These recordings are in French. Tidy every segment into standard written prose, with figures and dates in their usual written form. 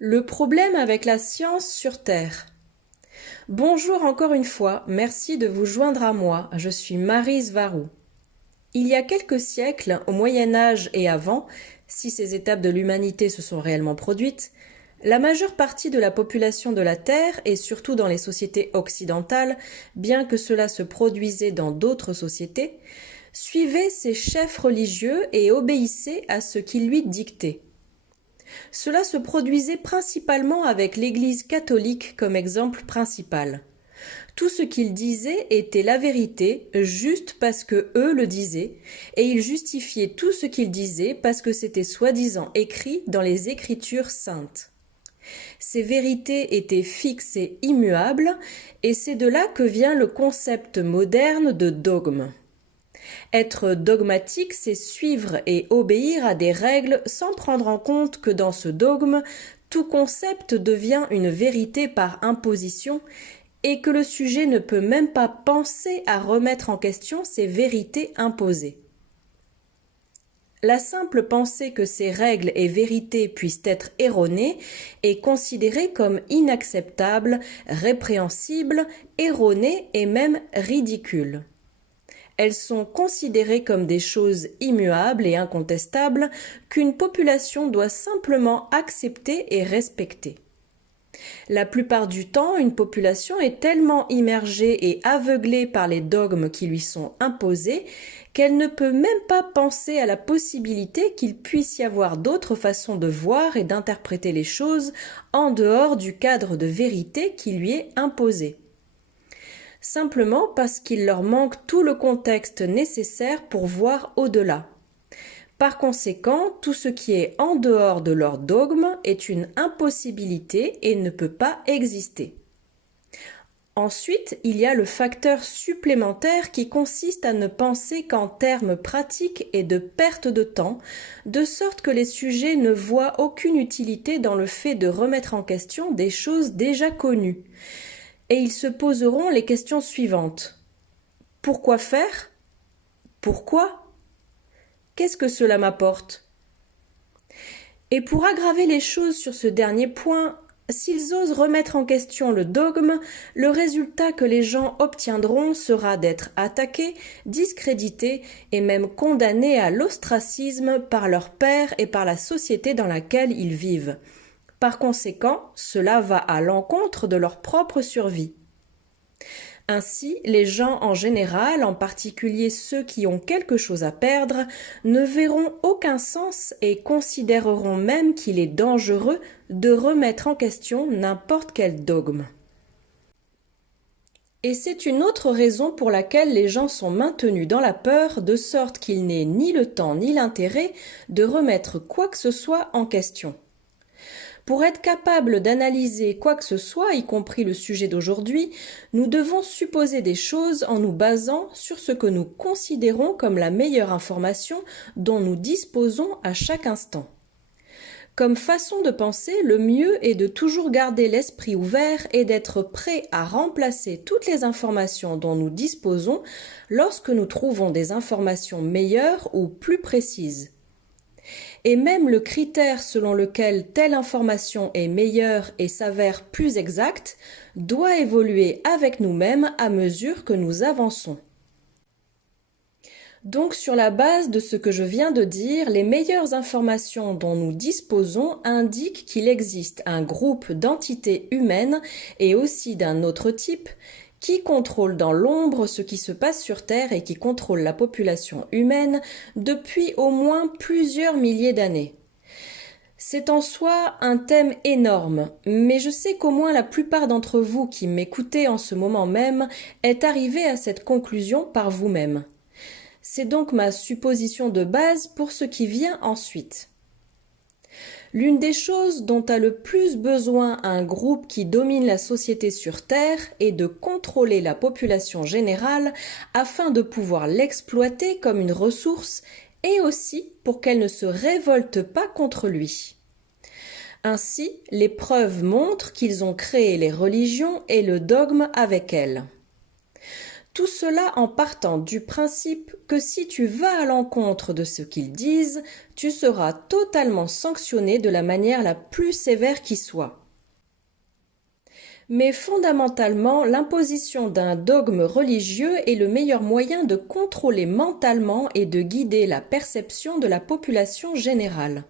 Le problème avec la science sur Terre. Bonjour encore une fois, merci de vous joindre à moi, je suis Maryse Varou. Il y a quelques siècles, au Moyen-Âge et avant, si ces étapes de l'humanité se sont réellement produites, la majeure partie de la population de la Terre, et surtout dans les sociétés occidentales, bien que cela se produisait dans d'autres sociétés, suivait ses chefs religieux et obéissait à ce qu'ils lui dictaient. Cela se produisait principalement avec l'Église catholique comme exemple principal. Tout ce qu'ils disaient était la vérité, juste parce que eux le disaient, et ils justifiaient tout ce qu'ils disaient parce que c'était soi-disant écrit dans les Écritures saintes. Ces vérités étaient fixes et immuables, et c'est de là que vient le concept moderne de dogme. Être dogmatique, c'est suivre et obéir à des règles sans prendre en compte que dans ce dogme, tout concept devient une vérité par imposition et que le sujet ne peut même pas penser à remettre en question ces vérités imposées. La simple pensée que ces règles et vérités puissent être erronées est considérée comme inacceptable, répréhensible, erronée et même ridicule. Elles sont considérées comme des choses immuables et incontestables qu'une population doit simplement accepter et respecter. La plupart du temps, une population est tellement immergée et aveuglée par les dogmes qui lui sont imposés qu'elle ne peut même pas penser à la possibilité qu'il puisse y avoir d'autres façons de voir et d'interpréter les choses en dehors du cadre de vérité qui lui est imposé. Simplement parce qu'il leur manque tout le contexte nécessaire pour voir au-delà. Par conséquent, tout ce qui est en dehors de leur dogme est une impossibilité et ne peut pas exister. Ensuite, il y a le facteur supplémentaire qui consiste à ne penser qu'en termes pratiques et de perte de temps, de sorte que les sujets ne voient aucune utilité dans le fait de remettre en question des choses déjà connues. Et ils se poseront les questions suivantes. Pourquoi faire ? Pourquoi ? Qu'est-ce que cela m'apporte ? Et pour aggraver les choses sur ce dernier point, s'ils osent remettre en question le dogme, le résultat que les gens obtiendront sera d'être attaqués, discrédités et même condamnés à l'ostracisme par leurs pairs et par la société dans laquelle ils vivent. Par conséquent, cela va à l'encontre de leur propre survie. Ainsi, les gens en général, en particulier ceux qui ont quelque chose à perdre, ne verront aucun sens et considéreront même qu'il est dangereux de remettre en question n'importe quel dogme. Et c'est une autre raison pour laquelle les gens sont maintenus dans la peur, de sorte qu'ils n'aient ni le temps ni l'intérêt de remettre quoi que ce soit en question. Pour être capable d'analyser quoi que ce soit, y compris le sujet d'aujourd'hui, nous devons supposer des choses en nous basant sur ce que nous considérons comme la meilleure information dont nous disposons à chaque instant. Comme façon de penser, le mieux est de toujours garder l'esprit ouvert et d'être prêt à remplacer toutes les informations dont nous disposons lorsque nous trouvons des informations meilleures ou plus précises. Et même le critère selon lequel telle information est meilleure et s'avère plus exacte doit évoluer avec nous-mêmes à mesure que nous avançons. Donc, sur la base de ce que je viens de dire, les meilleures informations dont nous disposons indiquent qu'il existe un groupe d'entités humaines et aussi d'un autre type qui contrôle dans l'ombre ce qui se passe sur Terre et qui contrôle la population humaine depuis au moins plusieurs milliers d'années. C'est en soi un thème énorme, mais je sais qu'au moins la plupart d'entre vous qui m'écoutez en ce moment même est arrivé à cette conclusion par vous-même. C'est donc ma supposition de base pour ce qui vient ensuite. L'une des choses dont a le plus besoin un groupe qui domine la société sur Terre est de contrôler la population générale afin de pouvoir l'exploiter comme une ressource et aussi pour qu'elle ne se révolte pas contre lui. Ainsi, les preuves montrent qu'ils ont créé les religions et le dogme avec elles. Tout cela en partant du principe que si tu vas à l'encontre de ce qu'ils disent, tu seras totalement sanctionné de la manière la plus sévère qui soit. Mais fondamentalement, l'imposition d'un dogme religieux est le meilleur moyen de contrôler mentalement et de guider la perception de la population générale.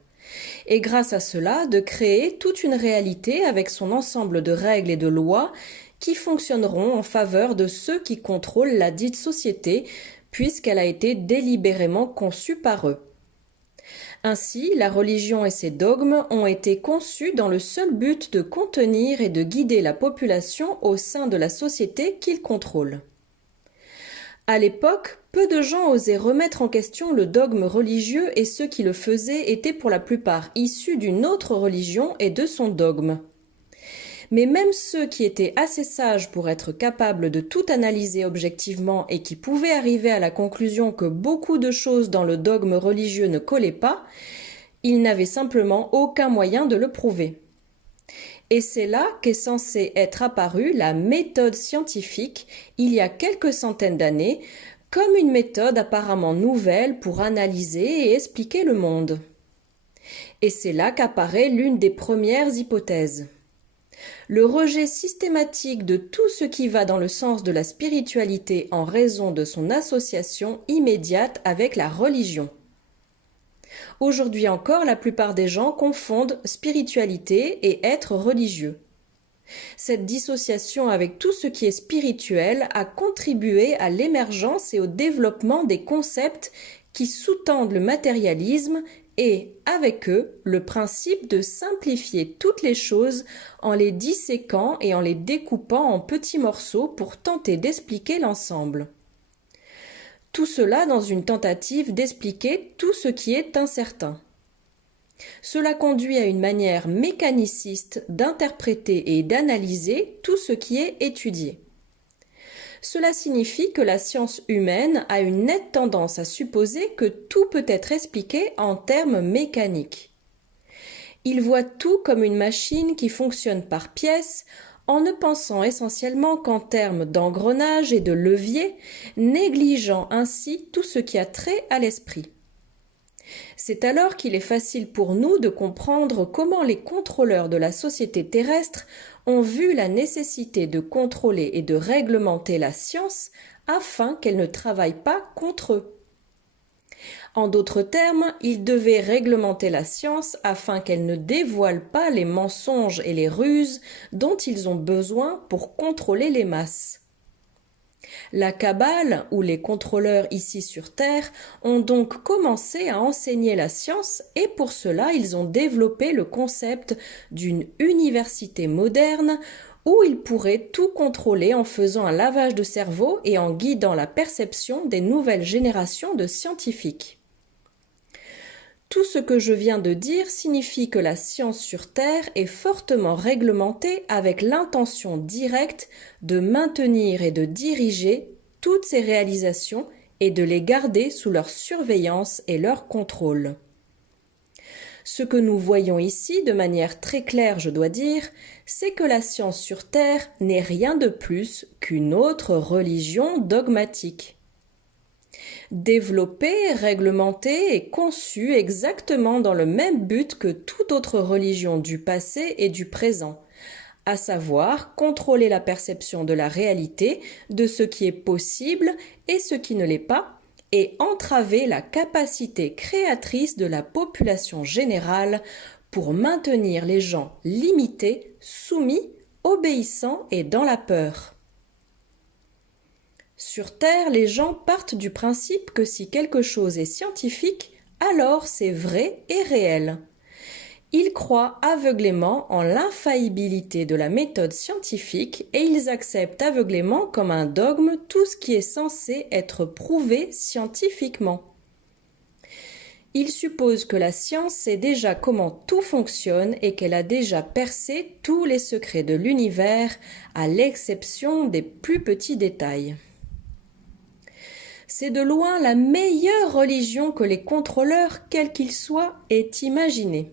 Et grâce à cela, de créer toute une réalité avec son ensemble de règles et de lois qui fonctionneront en faveur de ceux qui contrôlent la dite société, puisqu'elle a été délibérément conçue par eux. Ainsi, la religion et ses dogmes ont été conçus dans le seul but de contenir et de guider la population au sein de la société qu'ils contrôlent. À l'époque, peu de gens osaient remettre en question le dogme religieux et ceux qui le faisaient étaient pour la plupart issus d'une autre religion et de son dogme. Mais même ceux qui étaient assez sages pour être capables de tout analyser objectivement et qui pouvaient arriver à la conclusion que beaucoup de choses dans le dogme religieux ne collaient pas, ils n'avaient simplement aucun moyen de le prouver. Et c'est là qu'est censée être apparue la méthode scientifique, il y a quelques centaines d'années, comme une méthode apparemment nouvelle pour analyser et expliquer le monde. Et c'est là qu'apparaît l'une des premières hypothèses. Le rejet systématique de tout ce qui va dans le sens de la spiritualité en raison de son association immédiate avec la religion. Aujourd'hui encore, la plupart des gens confondent spiritualité et être religieux. Cette dissociation avec tout ce qui est spirituel a contribué à l'émergence et au développement des concepts qui sous-tendent le matérialisme et, avec eux, le principe de simplifier toutes les choses en les disséquant et en les découpant en petits morceaux pour tenter d'expliquer l'ensemble. Tout cela dans une tentative d'expliquer tout ce qui est incertain. Cela conduit à une manière mécaniciste d'interpréter et d'analyser tout ce qui est étudié. Cela signifie que la science humaine a une nette tendance à supposer que tout peut être expliqué en termes mécaniques. Il voit tout comme une machine qui fonctionne par pièces, en ne pensant essentiellement qu'en termes d'engrenage et de levier, négligeant ainsi tout ce qui a trait à l'esprit. C'est alors qu'il est facile pour nous de comprendre comment les contrôleurs de la société terrestre ont vu la nécessité de contrôler et de réglementer la science afin qu'elle ne travaille pas contre eux. En d'autres termes, ils devaient réglementer la science afin qu'elle ne dévoile pas les mensonges et les ruses dont ils ont besoin pour contrôler les masses. La Kabbale, ou les contrôleurs ici sur Terre, ont donc commencé à enseigner la science et pour cela ils ont développé le concept d'une université moderne où ils pourraient tout contrôler en faisant un lavage de cerveau et en guidant la perception des nouvelles générations de scientifiques. Tout ce que je viens de dire signifie que la science sur Terre est fortement réglementée avec l'intention directe de maintenir et de diriger toutes ces réalisations et de les garder sous leur surveillance et leur contrôle. Ce que nous voyons ici, de manière très claire je dois dire, c'est que la science sur Terre n'est rien de plus qu'une autre religion dogmatique. Développée, réglementée et conçue exactement dans le même but que toute autre religion du passé et du présent, à savoir contrôler la perception de la réalité, de ce qui est possible et ce qui ne l'est pas, et entraver la capacité créatrice de la population générale pour maintenir les gens limités, soumis, obéissants et dans la peur. Sur Terre, les gens partent du principe que si quelque chose est scientifique, alors c'est vrai et réel. Ils croient aveuglément en l'infaillibilité de la méthode scientifique et ils acceptent aveuglément comme un dogme tout ce qui est censé être prouvé scientifiquement. Ils supposent que la science sait déjà comment tout fonctionne et qu'elle a déjà percé tous les secrets de l'univers, à l'exception des plus petits détails. C'est de loin la meilleure religion que les contrôleurs, quels qu'ils soient, aient imaginée.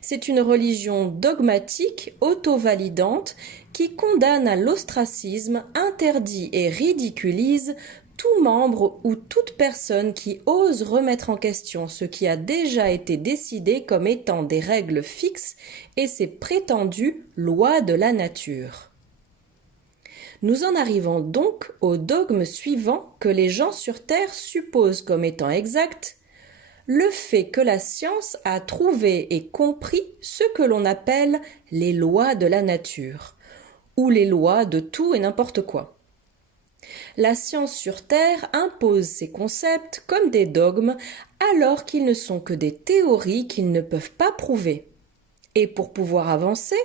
C'est une religion dogmatique, auto-validante, qui condamne à l'ostracisme, interdit et ridiculise tout membre ou toute personne qui ose remettre en question ce qui a déjà été décidé comme étant des règles fixes et ses prétendues lois de la nature. Nous en arrivons donc au dogme suivant que les gens sur Terre supposent comme étant exact: le fait que la science a trouvé et compris ce que l'on appelle les lois de la nature, ou les lois de tout et n'importe quoi. La science sur Terre impose ces concepts comme des dogmes alors qu'ils ne sont que des théories qu'ils ne peuvent pas prouver. Et pour pouvoir avancer,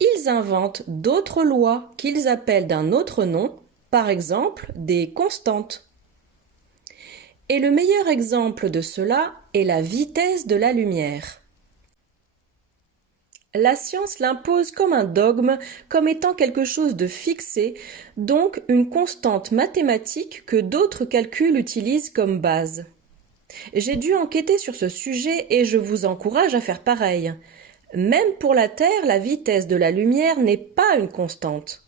ils inventent d'autres lois qu'ils appellent d'un autre nom, par exemple des constantes. Et le meilleur exemple de cela est la vitesse de la lumière. La science l'impose comme un dogme, comme étant quelque chose de fixé, donc une constante mathématique que d'autres calculs utilisent comme base. J'ai dû enquêter sur ce sujet et je vous encourage à faire pareil. Même pour la Terre, la vitesse de la lumière n'est pas une constante.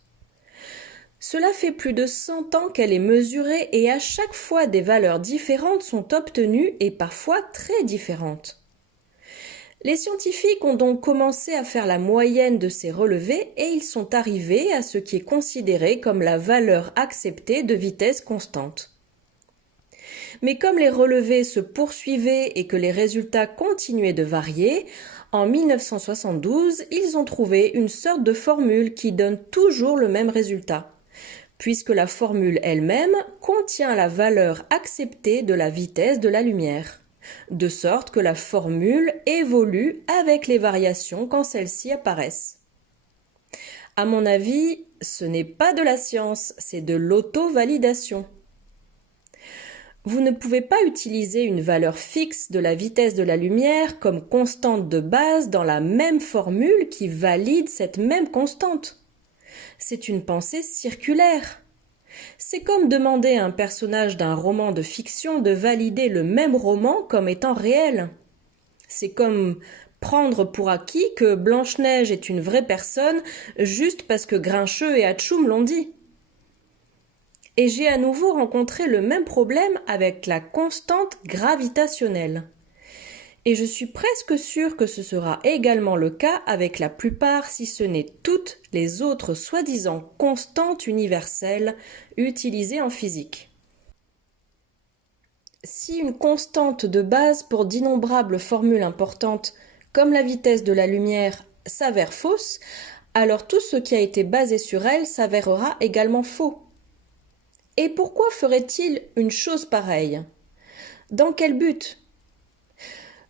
Cela fait plus de 100 ans qu'elle est mesurée et à chaque fois des valeurs différentes sont obtenues et parfois très différentes. Les scientifiques ont donc commencé à faire la moyenne de ces relevés et ils sont arrivés à ce qui est considéré comme la valeur acceptée de vitesse constante. Mais comme les relevés se poursuivaient et que les résultats continuaient de varier, en 1972, ils ont trouvé une sorte de formule qui donne toujours le même résultat, puisque la formule elle-même contient la valeur acceptée de la vitesse de la lumière, de sorte que la formule évolue avec les variations quand celles-ci apparaissent. À mon avis, ce n'est pas de la science, c'est de l'auto-validation. Vous ne pouvez pas utiliser une valeur fixe de la vitesse de la lumière comme constante de base dans la même formule qui valide cette même constante. C'est une pensée circulaire. C'est comme demander à un personnage d'un roman de fiction de valider le même roman comme étant réel. C'est comme prendre pour acquis que Blanche-Neige est une vraie personne juste parce que Grincheux et Hatchoum l'ont dit. Et j'ai à nouveau rencontré le même problème avec la constante gravitationnelle. Et je suis presque sûre que ce sera également le cas avec la plupart, si ce n'est toutes, les autres soi-disant constantes universelles utilisées en physique. Si une constante de base pour d'innombrables formules importantes, comme la vitesse de la lumière, s'avère fausse, alors tout ce qui a été basé sur elle s'avérera également faux. Et pourquoi ferait-il une chose pareille? Dans quel but?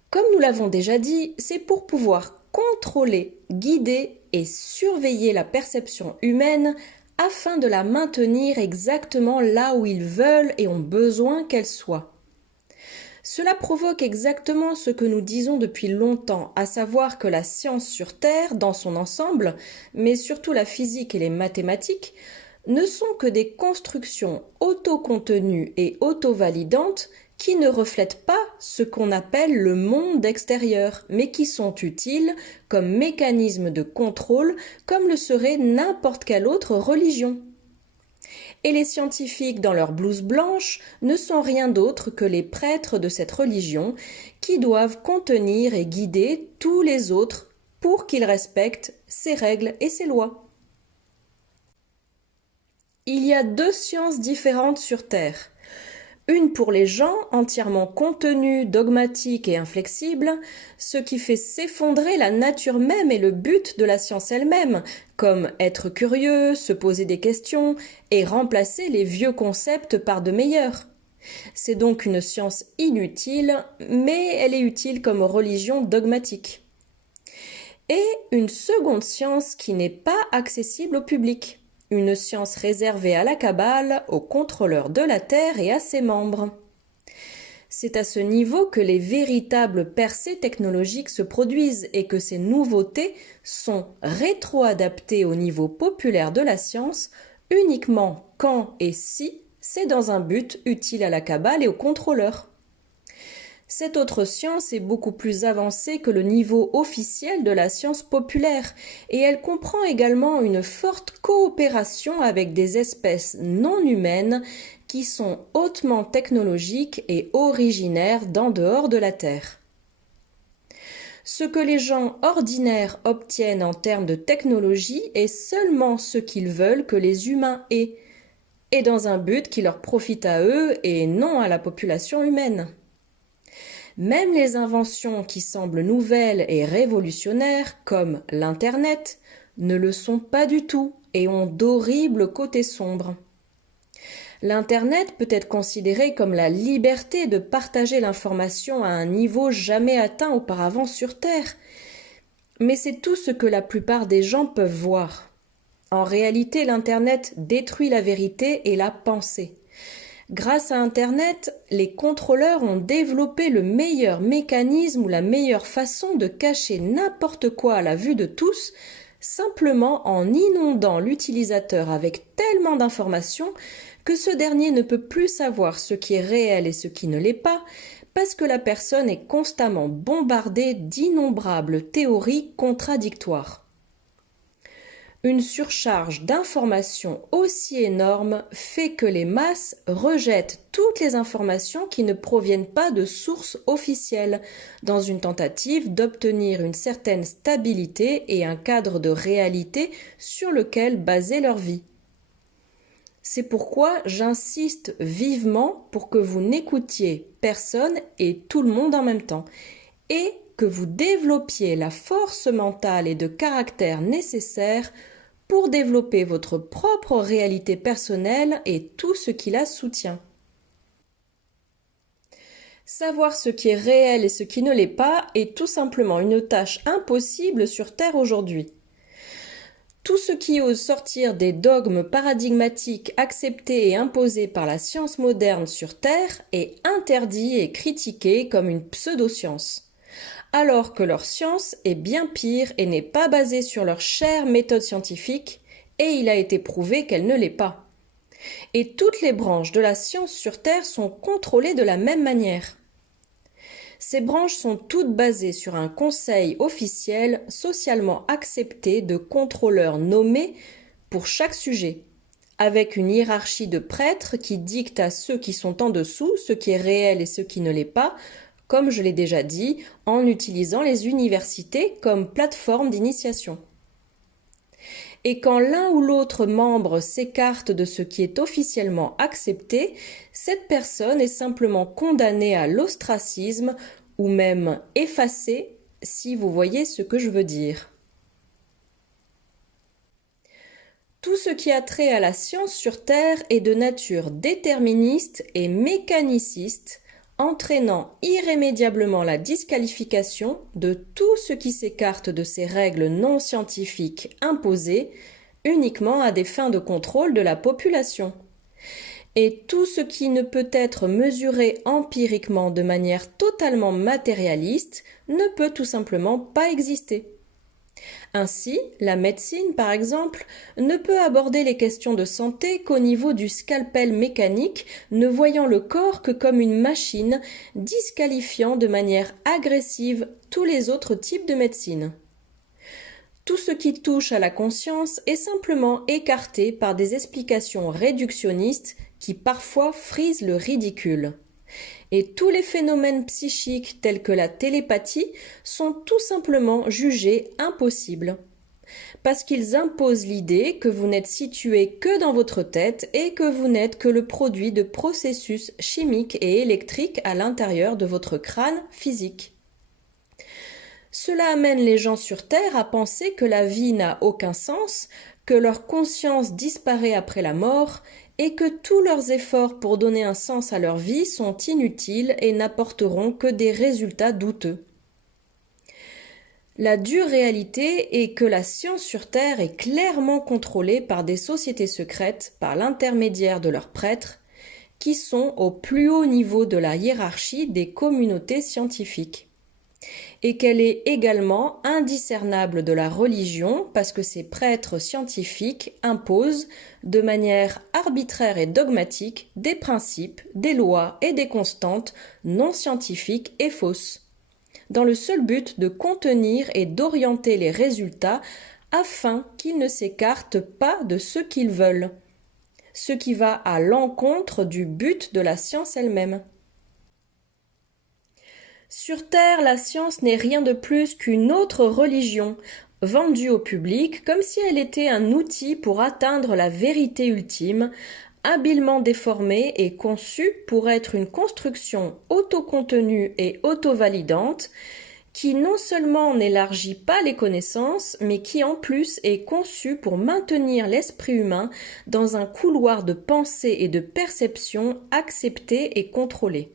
Comme nous l'avons déjà dit, c'est pour pouvoir contrôler, guider et surveiller la perception humaine afin de la maintenir exactement là où ils veulent et ont besoin qu'elle soit. Cela provoque exactement ce que nous disons depuis longtemps, à savoir que la science sur Terre, dans son ensemble, mais surtout la physique et les mathématiques, ne sont que des constructions auto-contenues et auto-validantes qui ne reflètent pas ce qu'on appelle le monde extérieur, mais qui sont utiles comme mécanisme de contrôle, comme le serait n'importe quelle autre religion. Et les scientifiques, dans leur blouse blanche, ne sont rien d'autre que les prêtres de cette religion qui doivent contenir et guider tous les autres pour qu'ils respectent ses règles et ses lois. Il y a deux sciences différentes sur Terre. Une pour les gens, entièrement contenus, dogmatiques et inflexibles, ce qui fait s'effondrer la nature même et le but de la science elle-même, comme être curieux, se poser des questions et remplacer les vieux concepts par de meilleurs. C'est donc une science inutile, mais elle est utile comme religion dogmatique. Et une seconde science qui n'est pas accessible au public. Une science réservée à la Kabbale, aux contrôleurs de la Terre et à ses membres. C'est à ce niveau que les véritables percées technologiques se produisent et que ces nouveautés sont rétro-adaptées au niveau populaire de la science uniquement quand et si c'est dans un but utile à la Kabbale et aux contrôleurs. Cette autre science est beaucoup plus avancée que le niveau officiel de la science populaire et elle comprend également une forte coopération avec des espèces non humaines qui sont hautement technologiques et originaires d'en dehors de la Terre. Ce que les gens ordinaires obtiennent en termes de technologie est seulement ce qu'ils veulent que les humains aient, et dans un but qui leur profite à eux et non à la population humaine. Même les inventions qui semblent nouvelles et révolutionnaires, comme l'Internet, ne le sont pas du tout et ont d'horribles côtés sombres. L'Internet peut être considéré comme la liberté de partager l'information à un niveau jamais atteint auparavant sur Terre, mais c'est tout ce que la plupart des gens peuvent voir. En réalité, l'Internet détruit la vérité et la pensée. Grâce à Internet, les contrôleurs ont développé le meilleur mécanisme ou la meilleure façon de cacher n'importe quoi à la vue de tous, simplement en inondant l'utilisateur avec tellement d'informations que ce dernier ne peut plus savoir ce qui est réel et ce qui ne l'est pas, parce que la personne est constamment bombardée d'innombrables théories contradictoires. Une surcharge d'informations aussi énorme fait que les masses rejettent toutes les informations qui ne proviennent pas de sources officielles, dans une tentative d'obtenir une certaine stabilité et un cadre de réalité sur lequel baser leur vie. C'est pourquoi j'insiste vivement pour que vous n'écoutiez personne et tout le monde en même temps, et que vous développiez la force mentale et de caractère nécessaire pour développer votre propre réalité personnelle et tout ce qui la soutient. Savoir ce qui est réel et ce qui ne l'est pas est tout simplement une tâche impossible sur Terre aujourd'hui. Tout ce qui ose sortir des dogmes paradigmatiques acceptés et imposés par la science moderne sur Terre est interdit et critiqué comme une pseudo-science, alors que leur science est bien pire et n'est pas basée sur leur chère méthode scientifique, et il a été prouvé qu'elle ne l'est pas. Et toutes les branches de la science sur Terre sont contrôlées de la même manière. Ces branches sont toutes basées sur un conseil officiel socialement accepté de contrôleurs nommés pour chaque sujet, avec une hiérarchie de prêtres qui dictent à ceux qui sont en dessous ce qui est réel et ce qui ne l'est pas, comme je l'ai déjà dit, en utilisant les universités comme plateforme d'initiation. Et quand l'un ou l'autre membre s'écarte de ce qui est officiellement accepté, cette personne est simplement condamnée à l'ostracisme ou même effacée, si vous voyez ce que je veux dire. Tout ce qui a trait à la science sur Terre est de nature déterministe et mécaniciste, entraînant irrémédiablement la disqualification de tout ce qui s'écarte de ces règles non scientifiques imposées uniquement à des fins de contrôle de la population. Et tout ce qui ne peut être mesuré empiriquement de manière totalement matérialiste ne peut tout simplement pas exister. Ainsi, la médecine, par exemple, ne peut aborder les questions de santé qu'au niveau du scalpel mécanique, ne voyant le corps que comme une machine, disqualifiant de manière agressive tous les autres types de médecine. Tout ce qui touche à la conscience est simplement écarté par des explications réductionnistes qui parfois frisent le ridicule. Et tous les phénomènes psychiques tels que la télépathie sont tout simplement jugés impossibles, parce qu'ils imposent l'idée que vous n'êtes situé que dans votre tête et que vous n'êtes que le produit de processus chimiques et électriques à l'intérieur de votre crâne physique. Cela amène les gens sur Terre à penser que la vie n'a aucun sens, que leur conscience disparaît après la mort et que tous leurs efforts pour donner un sens à leur vie sont inutiles et n'apporteront que des résultats douteux. La dure réalité est que la science sur Terre est clairement contrôlée par des sociétés secrètes par l'intermédiaire de leurs prêtres, qui sont au plus haut niveau de la hiérarchie des communautés scientifiques. et qu'elle est également indiscernable de la religion parce que ces prêtres scientifiques imposent, de manière arbitraire et dogmatique, des principes, des lois et des constantes non scientifiques et fausses, dans le seul but de contenir et d'orienter les résultats afin qu'ils ne s'écartent pas de ce qu'ils veulent, ce qui va à l'encontre du but de la science elle-même. Sur Terre, la science n'est rien de plus qu'une autre religion, vendue au public comme si elle était un outil pour atteindre la vérité ultime, habilement déformée et conçue pour être une construction autocontenue et autovalidante, qui non seulement n'élargit pas les connaissances, mais qui en plus est conçue pour maintenir l'esprit humain dans un couloir de pensée et de perception accepté et contrôlé,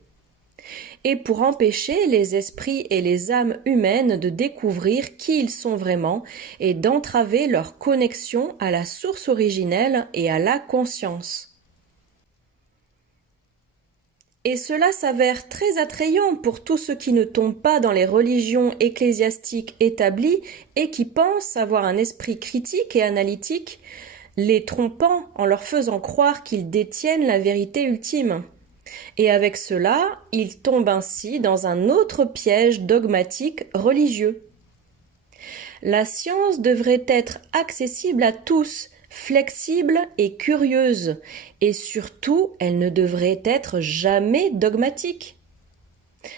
et pour empêcher les esprits et les âmes humaines de découvrir qui ils sont vraiment et d'entraver leur connexion à la source originelle et à la conscience. Et cela s'avère très attrayant pour tous ceux qui ne tombent pas dans les religions ecclésiastiques établies et qui pensent avoir un esprit critique et analytique, les trompant en leur faisant croire qu'ils détiennent la vérité ultime. Et avec cela, ils tombent ainsi dans un autre piège dogmatique religieux. La science devrait être accessible à tous, flexible et curieuse, et surtout, elle ne devrait être jamais dogmatique.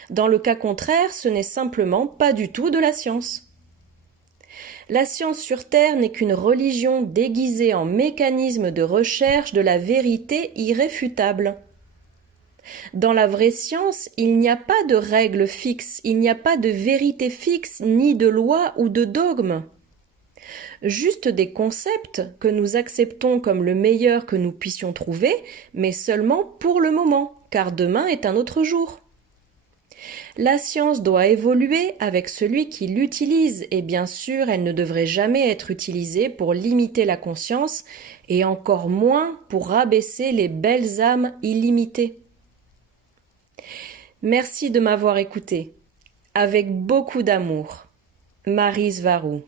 Dans le cas contraire, ce n'est simplement pas du tout de la science. La science sur Terre n'est qu'une religion déguisée en mécanisme de recherche de la vérité irréfutable. Dans la vraie science, il n'y a pas de règles fixes, il n'y a pas de vérité fixe, ni de loi ou de dogme. Juste des concepts que nous acceptons comme le meilleur que nous puissions trouver, mais seulement pour le moment, car demain est un autre jour. La science doit évoluer avec celui qui l'utilise, et bien sûr, elle ne devrait jamais être utilisée pour limiter la conscience, et encore moins pour rabaisser les belles âmes illimitées. Merci de m'avoir écouté. Avec beaucoup d'amour. Maryse Varou.